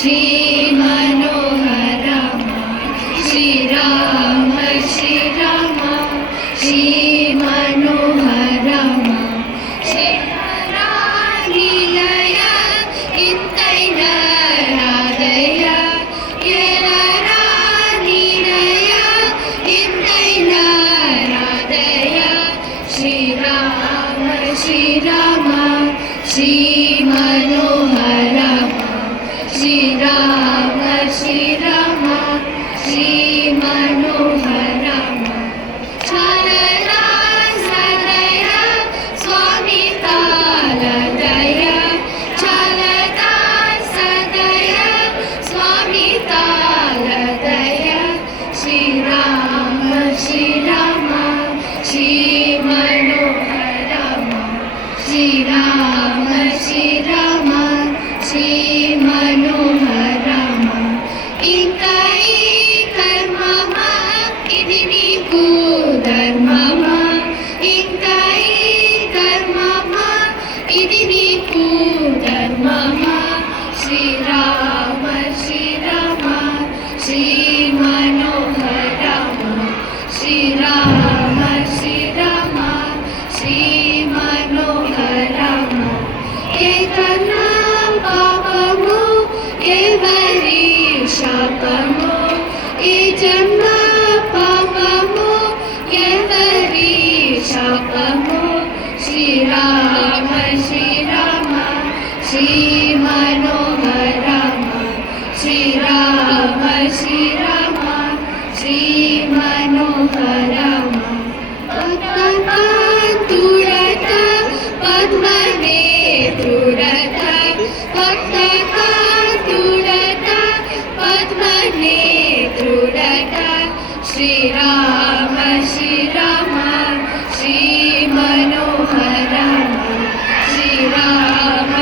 श्री मनोहर श्री राम श्री मनोहर निलय इंतैन राधय निलय इंतैन राधय श्री राम श्री मनोहर श्री राम श्री मनोहर चलरा सदय स्वामी तालदय चलता सदय स्वामी तालदय श्री राम श्री मनोहर श्री राम श्री मनोहर इंकई कर्मम इदि नीकु धर्मम इंकई कर्मम इदि नीकु धर्मम श्री राम श्री मनोहर श्री राम श्री मनोहर केतना पापमो केवरी शापमो ए जन्म पापमो केवरी शापमो श्री राम श्री मनोहर श्री राम श्री मनोहर पद्मकान्तुरत पद्मनेत्रुरत भक्तकान्तुरत पद्मनेत्रुरत श्री राम श्री मनोहर श्री राम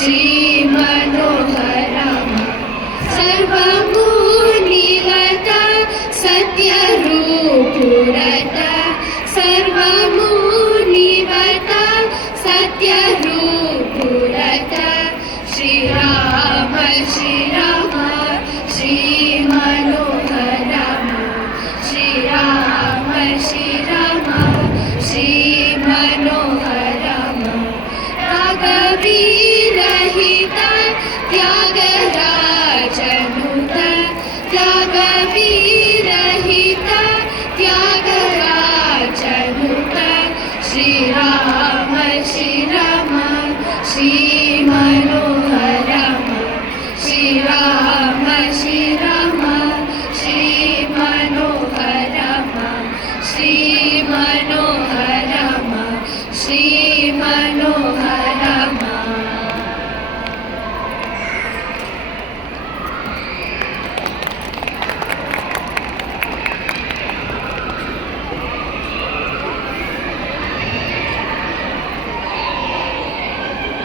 श्री मनोहर सर्वमुनिवत सत्यरूपुरत सर्वमुनिवत सत्यरूपुरत श्री राम श्री मनोहर श्री राम श्री मनोहर राघवी